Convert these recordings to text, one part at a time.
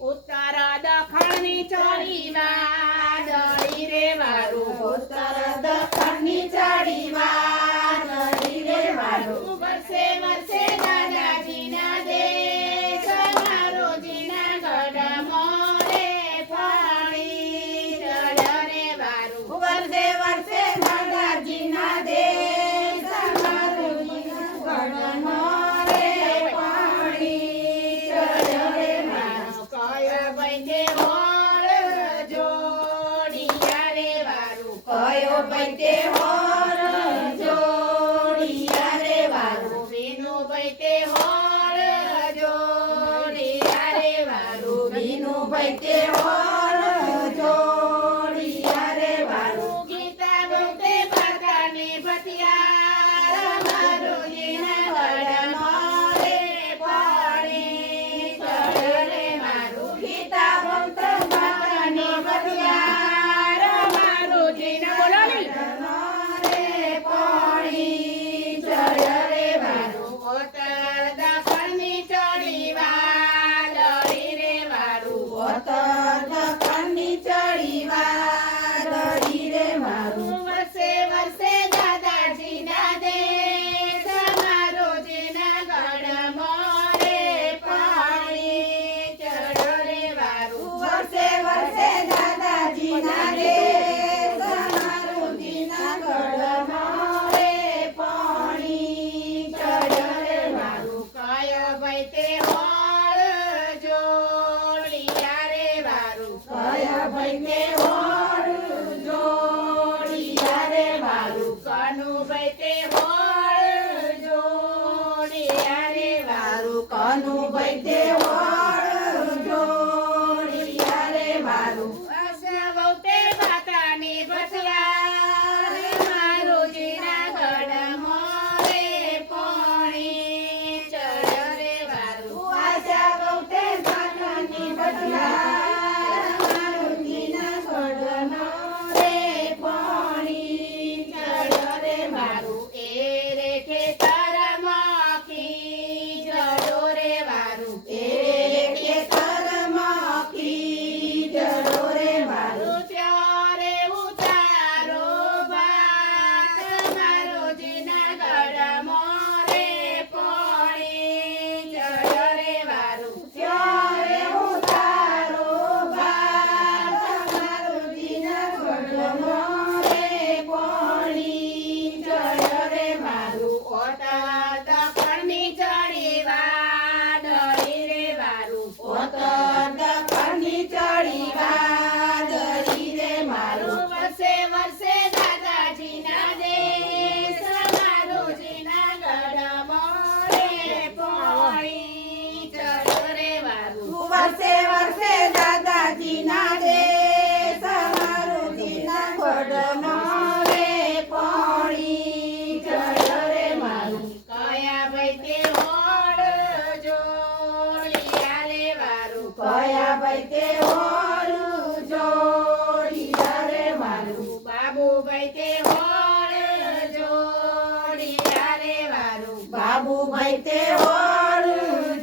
ઉત્તર દખણની ચડી વાદળી રે મારું ઉત્તર દક્ષિણની ચડી વાદળી રે મારું વર્ષે વર્ષે દાદાજીના દેશ મારો જીનાગઢ મોરે પાણી ચડ્યો રે મારું વર્ષે વર્ષે દાદાજીના દેશ મારું જીનાગઢનો રે પાણી ચડ્યો રે મારું કયો વૈદ્ય હોળ જોડિયા રે મારું કયો વૈદ્ય હોર જોડિયા રે વારું વિનુ વૈદ્ય હોળ જોડિયા રે મારું વિનું વૈદ્ય હોર જોડિયા રે વારું ગીતા ગૌતે માતાની ભતિયા મારો જીનાગઢ મોરે પાણી ચડ્યો રે મારું ગીતા ભક્ત માતાની બતિયાર મારું જીનાગઢ રે પાણી ચડ્યો રે વારું ઉત્તર દક્ષિણની ચડી વાદળી રે મારું ઉત્તર દક્ષિણની ચડી વાદળી રે મારું વર્ષે વર્ષે દાદાજીના દેશ મારો જીનાગઢ મોરે પાણી ચડ્યો રે મારું વર્ષે વર્ષે દાદાજીના દેશ મારું જીનાગઢ મોરે પાણી ચડ્યો રે મારું કયો ભાઈ તે હોળ જોડિયા રે મારું કયા ભાઈને હોર જોડિયા રે મારું કનુભાઈ તે હોળ જોડિયા રે મારું કનુભાઈ તે હોર જોડિયા રે મારું વસવતે માતાની ભતિયા મારું જીનાગઢ મોરે પાણી ચડ્યો રે મારું આશા ગૌતે માતાની બતિયાર મારું જીનાગઢનો રે પાણી ચડ્યો રે મારું એ રે ખેતરમાં ખીજડો રે મારું એ ખેતરમાં ખીજડો રે મારું ત્યારે ઉતારો ભાત મારો જીનાગઢ મોરે પાણી ચડ્યો રે મારું ત્યારે ઉતારો ભાત મારું જીનાગઢનો રે પાણી ચડ્યો રે મારું ઓટા દખણની ચડી વાદળી રે મારું ઉત્તર દક્ષિણની ચડી વાદળી રે મારું વર્ષે વર્ષે દાદાજીના દેશ મારો જીનાગઢ મોરે પાણી ચડ્યો રે મારું વર્ષે વર્ષે દાદાજીના દેશ મારું જીનાગઢનો રે પાણી ચડ્યો રે મારું કયા ભાઈ તે હોળ જોડિયા રે મારું કયા ભાઈ તે હોર જોડિયા રે મારું બાબુભાઈ તે હોળ જોડિયા રે મારું બાબુભાઈ તે હોર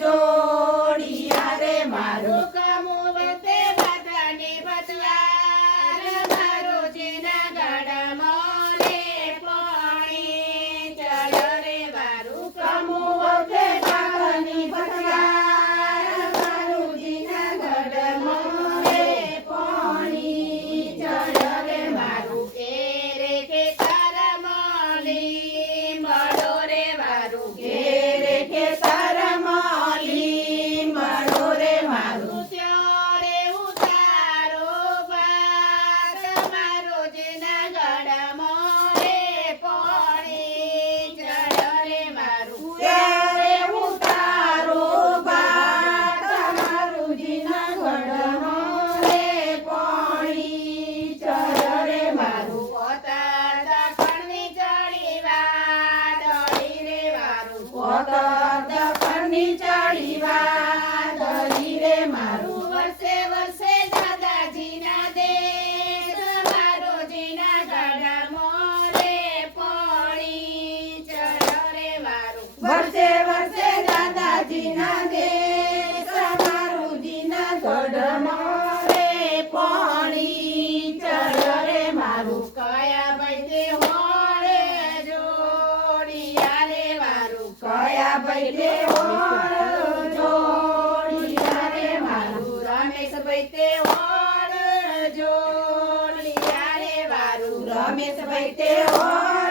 જોડિયા રે મારું કમુવતે માતાની ભતિયાર મારો જીનાગઢ મોરે પાણી ચડ્યો રે મારું કમુવતે માતાની બતિયાર મારું જીનાગઢનો રે પાણી ચડ્યો રે મારું એ રે ખેતરમાં લીમડો રે મારું ઘેરે ખેતરમાં લીમડો રે મારું ત્યારે ઉતારો ગઢમાં રે પાણી ચડ રે મારું કયા ભાઈ તે હોળે જોડિયા રે વારું કયા ભાઈ તે હોળ જોડિયા રે મારું રમેશભાઈ તે હોળ જોડિયા રે વારું રમેશભાઈ તે હોળ